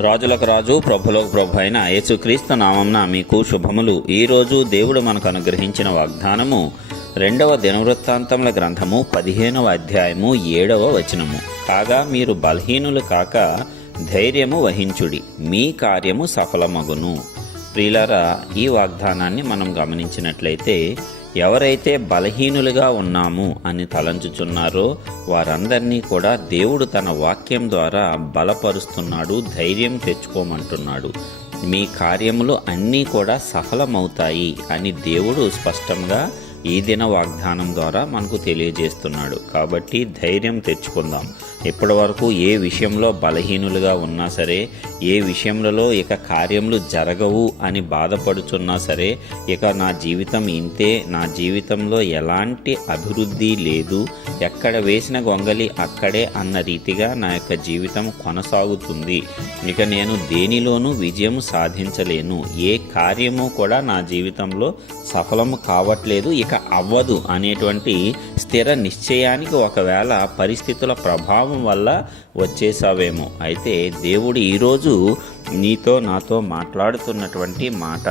రాజులకు రాజు ప్రభులకు ప్రభు అయిన యేసుక్రీస్తు నామంన మీకు శుభములు. ఈరోజు దేవుడు మనకు అనుగ్రహించిన వాగ్దానము రెండవ దినవృత్తాంతముల గ్రంథము పదిహేనవ అధ్యాయము ఏడవ వచనము. కాగా మీరు బలహీనులు కాక ధైర్యము వహించుడి మీ కార్యము సఫలమగును. ప్రియులరా ఈ వాగ్దానాన్ని మనం గమనించినట్లయితే ఎవరైతే బలహీనులుగా ఉన్నాము అని తలంచుచున్నారో వారందరినీ కూడా దేవుడు తన వాక్యం ద్వారా బలపరుస్తున్నాడు ధైర్యం తెచ్చుకోమంటున్నాడు. మీ కార్యములు అన్నీ కూడా సఫలమవుతాయి అని దేవుడు స్పష్టంగా ఈ దిన వాగ్దానం ద్వారా మనకు తెలియజేస్తున్నాడు. కాబట్టి ధైర్యం తెచ్చుకుందాం. ఇప్పటి వరకు ఏ విషయంలో బలహీనులుగా ఉన్నా సరే ఏ విషయంలో ఇక కార్యములు జరగవు అని బాధపడుచున్నా సరే ఇక నా జీవితం ఇంతే నా జీవితంలో ఎలాంటి అభివృద్ధి లేదు ఎక్కడ వేసిన గొంగలి అక్కడే అన్న రీతిగా నా యొక్క జీవితం కొనసాగుతుంది. ఇక నేను దేనిలోనూ విజయం సాధించలేను. ఏ కార్యము కూడా నా జీవితంలో సఫలము కావట్లేదు. ఇక అవ్వదు అనేటువంటి స్థిర నిశ్చయానికి ఒకవేళ పరిస్థితుల ప్రభావం వల్ల వచ్చేసావేమో. అయితే దేవుడు ఈరోజు నీతో నాతో మాట్లాడుతున్నటువంటి మాట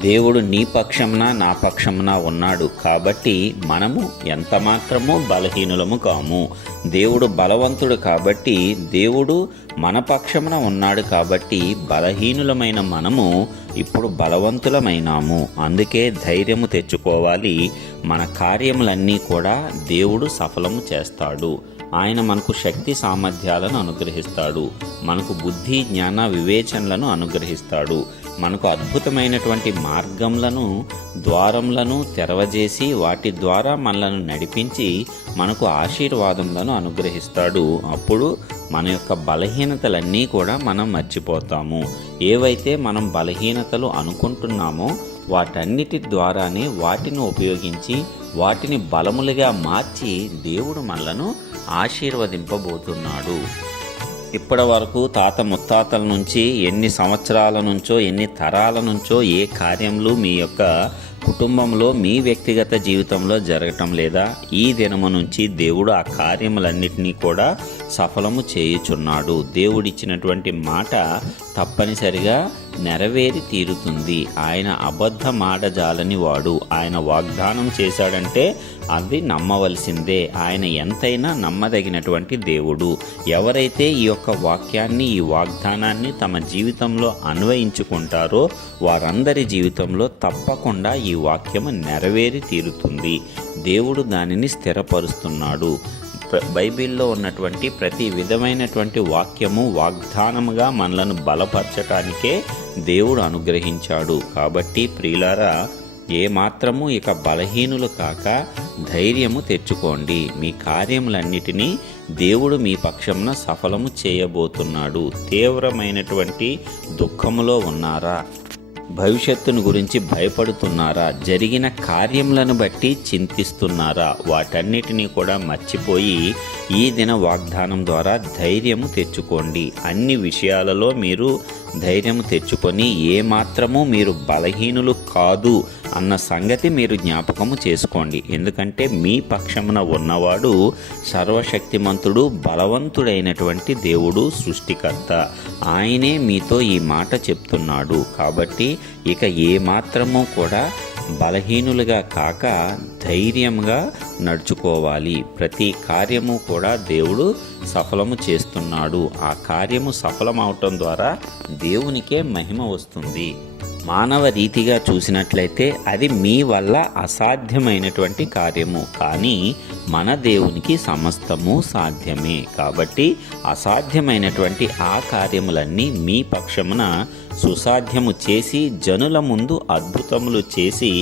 దేవుడు నీ పక్షంన నా పక్షమున ఉన్నాడు కాబట్టి మనము ఎంత మాత్రము బలహీనులము కాము. దేవుడు బలవంతుడు కాబట్టి దేవుడు మన పక్షమున ఉన్నాడు కాబట్టి బలహీనులమైన మనము ఇప్పుడు బలవంతులమైనాము. అందుకే ధైర్యము తెచ్చుకోవాలి. మన కార్యములన్నీ కూడా దేవుడు సఫలము చేస్తాడు. ఆయన మనకు శక్తి సామర్థ్యాలను అనుగ్రహిస్తాడు. మనకు బుద్ధి జ్ఞాన వివేచనలను అనుగ్రహిస్తాడు. మనకు అద్భుతమైనటువంటి మార్గంలను ద్వారంలను తెరవజేసి వాటి ద్వారా మనలను నడిపించి మనకు ఆశీర్వాదములను అనుగ్రహిస్తాడు. అప్పుడు మన యొక్క బలహీనతలన్నీ కూడా మనం మర్చిపోతాము. ఏవైతే మనం బలహీనతలు అనుకుంటున్నామో వాటన్నిటి ద్వారానే వాటిని ఉపయోగించి వాటిని బలములుగా మార్చి దేవుడు మనలను ఆశీర్వదింపబోతున్నాడు. ఇప్పటి వరకు తాత ముత్తాతల నుంచి ఎన్ని సంవత్సరాల నుంచో ఎన్ని తరాల నుంచో ఏ కార్యములు మీ యొక్క కుటుంబంలో మీ వ్యక్తిగత జీవితంలో జరగటం లేదా ఈ దినము నుంచి దేవుడు ఆ కార్యములన్నింటినీ కూడా సఫలము చేయుచున్నాడు. దేవుడిచ్చినటువంటి మాట తప్పనిసరిగా నెరవేరి తీరుతుంది. ఆయన అబద్ధ మాటజాలని వాడు. ఆయన వాగ్దానం చేశాడంటే అది నమ్మవలసిందే. ఆయన ఎంతైనా నమ్మదగినటువంటి దేవుడు. ఎవరైతే ఈ యొక్క వాక్యాన్ని ఈ వాగ్దానాన్ని తమ జీవితంలో అన్వయించుకుంటారో వారందరి జీవితంలో తప్పకుండా ఈ వాక్యము నెరవేరి తీరుతుంది. దేవుడు దానిని స్థిరపరుస్తున్నాడు. బైబిల్లో ఉన్నటువంటి ప్రతి విధమైనటువంటి వాక్యము వాగ్దానముగా మనలను బలపరచటానికే దేవుడు అనుగ్రహించాడు. కాబట్టి ప్రియులారా ఏమాత్రము ఇక బలహీనులు కాక ధైర్యము తెచ్చుకోండి. మీ కార్యములన్నిటినీ దేవుడు మీ పక్షమున సఫలము చేయబోతున్నాడు. తీవ్రమైనటువంటి దుఃఖములో ఉన్నారా? భవిష్యత్తును గురించి భయపడుతున్నారా? జరిగిన కార్యములను బట్టి చింతిస్తున్నారా? వాటన్నిటినీ కూడా మర్చిపోయి ఈ దిన వాగ్దానం ద్వారా ధైర్యము తెచ్చుకోండి. అన్ని విషయాలలో మీరు ధైర్యం తెచ్చుకొని ఏమాత్రము మీరు బలహీనులు కాదు అన్న సంగతి మీరు జ్ఞాపకము చేసుకోండి. ఎందుకంటే మీ పక్షమున ఉన్నవాడు సర్వశక్తిమంతుడు బలవంతుడైనటువంటి దేవుడు సృష్టికర్త. ఆయనే మీతో ఈ మాట చెప్తున్నాడు. కాబట్టి ఇక ఏమాత్రము కూడా బలహీనులుగా కాక ధైర్యంగా నడుచుకోవాలి. ప్రతి కార్యము కూడా దేవుడు సఫలము చేస్తున్నాడు. ఆ కార్యము సఫలమవటం ద్వారా దేవునికే మహిమ వస్తుంది. మానవ రీతిగా చూసినట్లయితే అది మీ వల్ల అసాధ్యమైనటువంటి కార్యము. కానీ మన దేవునికి సమస్తము సాధ్యమే. కాబట్టి అసాధ్యమైనటువంటి ఆ కార్యములన్నీ మీ పక్షమున సుసాధ్యము చేసి జనుల ముందు అద్భుతములు చేసి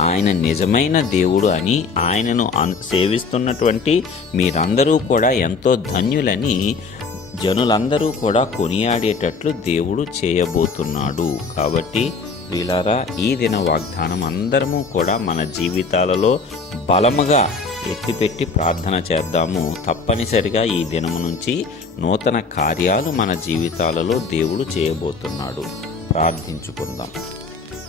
ఆయన నిజమైన దేవుడు అని ఆయనను సేవిస్తున్నటువంటి మీరందరూ కూడా ఎంతో ధన్యులని జనులందరూ కూడా కొనియాడేటట్లు దేవుడు చేయబోతున్నాడు. కాబట్టి ప్రియులారా ఈ దిన వాగ్దానం అందరము కూడా మన జీవితాలలో బలముగా ఎత్తిపెట్టి ప్రార్థన చేద్దాము. తప్పనిసరిగా ఈ దినము నుంచి నూతన కార్యాలు మన జీవితాలలో దేవుడు చేయబోతున్నాడు. ప్రార్థించుకుందాం.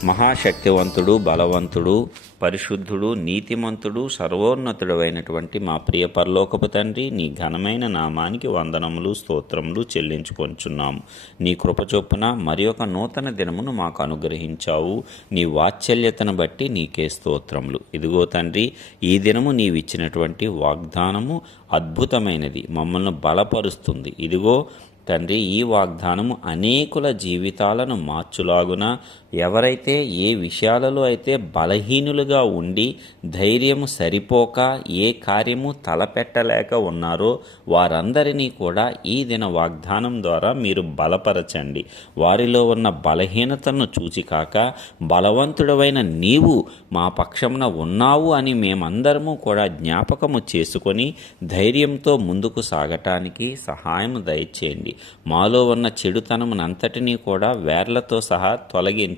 మహాశక్తివంతుడు బలవంతుడు పరిశుద్ధుడు నీతిమంతుడు సర్వోన్నతుడు అయినటువంటి మా ప్రియ పరలోకపు తండ్రి నీ ఘనమైన నామానికి వందనములు స్తోత్రములు చెల్లించుకొంచున్నాము. నీ కృపచొప్పున మరి ఒక నూతన దినమును మాకు అనుగ్రహించావు. నీ వాత్సల్యతను బట్టి నీకే స్తోత్రములు. ఇదిగో తండ్రి ఈ దినము నీవిచ్చినటువంటి వాగ్దానము అద్భుతమైనది. మమ్మల్ని బలపరుస్తుంది. ఇదిగో తండ్రి ఈ వాగ్దానము అనేకుల జీవితాలను మార్చులాగున ఎవరైతే ఏ విషయాలలో అయితే బలహీనులుగా ఉండి ధైర్యము సరిపోక ఏ కార్యము తలపెట్టలేక ఉన్నారో వారందరినీ కూడా ఈ దిన వాగ్దానం ద్వారా మీరు బలపరచండి. వారిలో ఉన్న బలహీనతను చూచికాక బలవంతుడవైన నీవు మా పక్షమున ఉన్నావు అని మేమందరము కూడా జ్ఞాపకము చేసుకొని ధైర్యంతో ముందుకు సాగటానికి సహాయం దయచేయండి. మాలో ఉన్న చెడుతనమునంతటినీ కూడా వేర్లతో సహా తొలగించండి.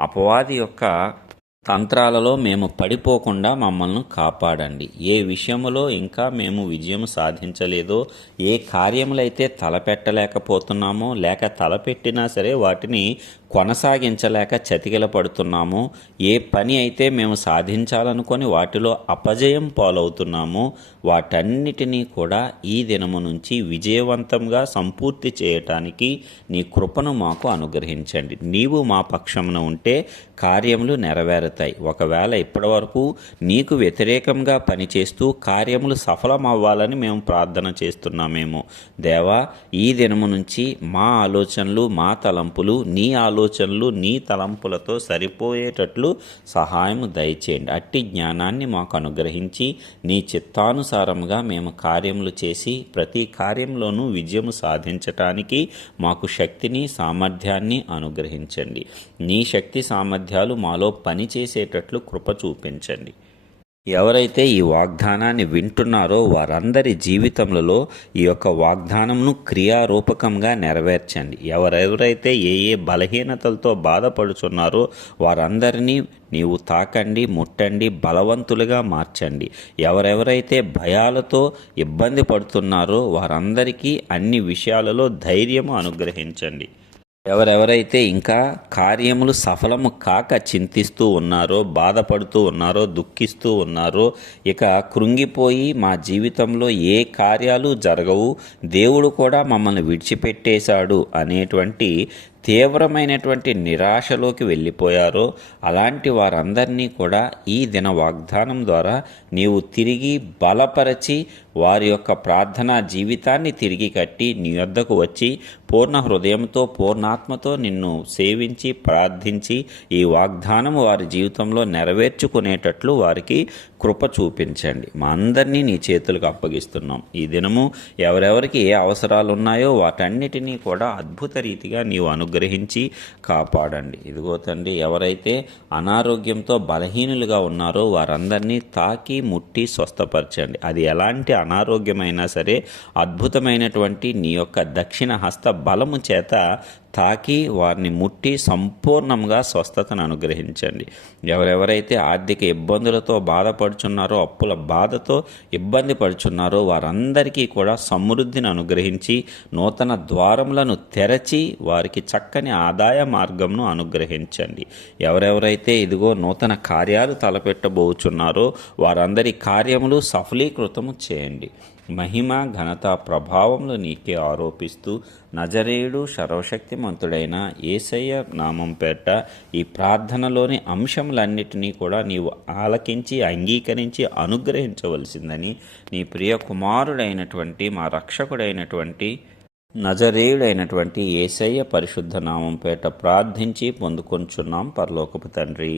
అపవాది యొక్క తంత్రాలలో మేము పడిపోకుండా మమ్మల్ని కాపాడండి. ఏ విషయములో ఇంకా మేము విజయం సాధించలేదో ఏ కార్యములైతే తలపెట్టలేకపోతున్నామో లేక తలపెట్టినా సరే వాటిని కొనసాగించలేక చతికిల పడుతున్నాము. ఏ పని అయితే మేము సాధించాలనుకొని వాటిలో అపజయం పాలవుతున్నామో వాటన్నిటినీ కూడా ఈ దినము నుంచి విజయవంతంగా సంపూర్తి చేయటానికి నీ కృపను మాకు అనుగ్రహించండి. నీవు మా పక్షమున ఉంటే కార్యములు నెరవేరుతాయి. ఒకవేళ ఇప్పటివరకు నీకు వ్యతిరేకంగా పనిచేస్తూ కార్యములు సఫలమవ్వాలని మేము ప్రార్థన చేస్తున్నామేమో. దేవా ఈ దినము నుంచి మా ఆలోచనలు మా తలంపులు నీ ఆలోచనలు నీ తలంపులతో సరిపోయేటట్లు సహాయం దయచేయండి. అట్టి జ్ఞానాన్ని మాకు అనుగ్రహించి నీ చిత్తానుసారంగా మేము కార్యములు చేసి ప్రతి కార్యంలోనూ విజయము సాధించటానికి మాకు శక్తిని సామర్థ్యాన్ని అనుగ్రహించండి. నీ శక్తి సామర్థ్యాలు మాలో పనిచేసేటట్లు కృప చూపించండి. ఎవరైతే ఈ వాగ్దానాన్ని వింటున్నారో వారందరి జీవితములలో ఈ యొక్క వాగ్దానంను క్రియారూపకంగా నెరవేర్చండి. ఎవరెవరైతే ఏ ఏ బలహీనతలతో బాధపడుచున్నారో వారందరినీ నీవు తాకండి ముట్టండి బలవంతులుగా మార్చండి. ఎవరెవరైతే భయాలతో ఇబ్బంది పడుతున్నారో వారందరికీ అన్ని విషయాలలో ధైర్యము అనుగ్రహించండి. ఎవరెవరైతే ఇంకా కార్యములు సఫలము కాక చింతిస్తూ ఉన్నారో బాధపడుతూ ఉన్నారో దుఃఖిస్తూ ఉన్నారో ఇక కృంగిపోయి మా జీవితంలో ఏ కార్యాలు జరగవు దేవుడు కూడా మమ్మల్ని విడిచిపెట్టేశాడు అనేటువంటి తీవ్రమైనటువంటి నిరాశలోకి వెళ్ళిపోయారో అలాంటి వారందరినీ కూడా ఈ దిన వాగ్దానం ద్వారా నీవు తిరిగి బలపరచి వారి యొక్క ప్రార్థనా జీవితాన్ని తిరిగి కట్టి నీ వద్దకు వచ్చి పూర్ణ హృదయంతో పూర్ణాత్మతో నిన్ను సేవించి ప్రార్థించి ఈ వాగ్దానం వారి జీవితంలో నెరవేర్చుకునేటట్లు వారికి కృప చూపించండి. మా అందరినీ నీ చేతులకు అప్పగిస్తున్నాం. ఈ దినము ఎవరెవరికి ఏ అవసరాలు ఉన్నాయో వాటన్నిటినీ కూడా అద్భుత రీతిగా నీవు అనుగ్రహించి కాపాడండి. ఇదిగో తండ్రి ఎవరైతే అనారోగ్యంతో బలహీనులుగా ఉన్నారో వారందరినీ తాకి ముట్టి స్వస్థపరచండి. అది ఎలాంటి అనారోగ్యమైనా సరే అద్భుతమైనటువంటి నీ యొక్క దక్షిణ హస్త బలము చేత తాకి వారిని ముట్టి సంపూర్ణంగా స్వస్థతను అనుగ్రహించండి. ఎవరెవరైతే ఆర్థిక ఇబ్బందులతో బాధపడుచున్నారో అప్పుల బాధతో ఇబ్బంది పడుచున్నారో వారందరికీ కూడా సమృద్ధిని అనుగ్రహించి నూతన ద్వారములను తెరచి వారికి చక్కని ఆదాయ మార్గంను అనుగ్రహించండి. ఎవరెవరైతే ఇదిగో నూతన కార్యాలు తలపెట్టబోచున్నారో వారందరి కార్యములు సఫలీకృతము చేయండి. మహిమ ఘనత ప్రభావములు నీకే ఆరోపిస్తూ నజరేయుడు సర్వశక్తిమంతుడైన ఏసయ్య నామం పేట ఈ ప్రార్థనలోని అంశములన్నిటినీ కూడా నీవు ఆలకించి అంగీకరించి అనుగ్రహించవలసిందని నీ ప్రియ కుమారుడైనటువంటి మా రక్షకుడైనటువంటి నజరేయుడైనటువంటి ఏసయ్య పరిశుద్ధ నామం పేట ప్రార్థించి పొందుకొంచున్నాం పరలోకపు తండ్రి.